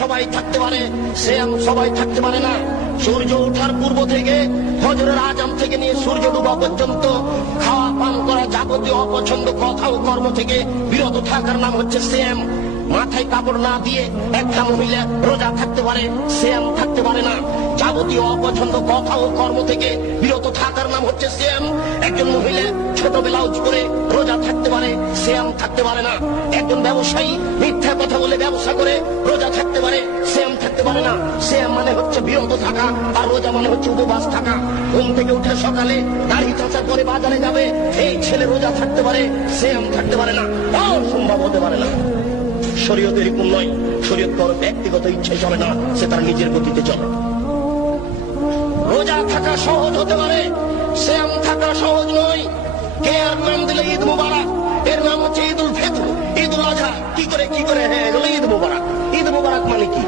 সবাই থাকতে পারে, সিয়াম সবাই থাকতে পারে না। সূর্য ওঠার পূর্ব থেকে ফজরের আজান থেকে নিয়ে সূর্য ডুবা পর্যন্ত খাওয়া পান করা যাবতীয় অপছন্দ কথা ও কর্ম থেকে বিরত থাকার নাম হচ্ছে সিয়াম। মাথায় কাপড় না দিয়ে একটা মহিলা রোজা থাকতে পারে, সিয়াম থাকতে পারে না। যাবতীয় অপছন্দ কথা ও কর্ম থেকে বিরত থাকার নাম হচ্ছে সিয়াম। একজন মহিলা ছোট ব্লাউজ পরে রোজা থাকতে পারে, সিয়াম থাকতে পারে না। একজন ব্যবসায়ী মিথ্যা কথা বলে ব্যবসা করে রোজা থাকতে পারে, সিয়াম থাকতে পারে না। সিয়াম মানে হচ্ছে বিরত থাকা, আর রোজা মানে হচ্ছে উপবাস থাকা। ঘুম থেকে উঠে সকালে দাড়ি চাঁচা করে বাজারে যাবে, এই ছেলে রোজা থাকতে পারে, সিয়াম থাকতে পারে না। সম্ভব হতে পারে না। শরীয়ত এরকম নয়। শরীয়ত কারো ব্যক্তিগত ইচ্ছে চলে না, সে তার নিজের গতিতে চলে। রোজা থাকা সহজ হতে পারে, সিয়াম থাকা সহজ নয়। কে আর নাম দিলে ঈদ মুবারক, এর নাম হচ্ছে ঈদুল ফিতর, ঈদুল আজহা। কি করে হ্যাঁ ঈদ মুবারক। ঈদ মুবারক মানে কি?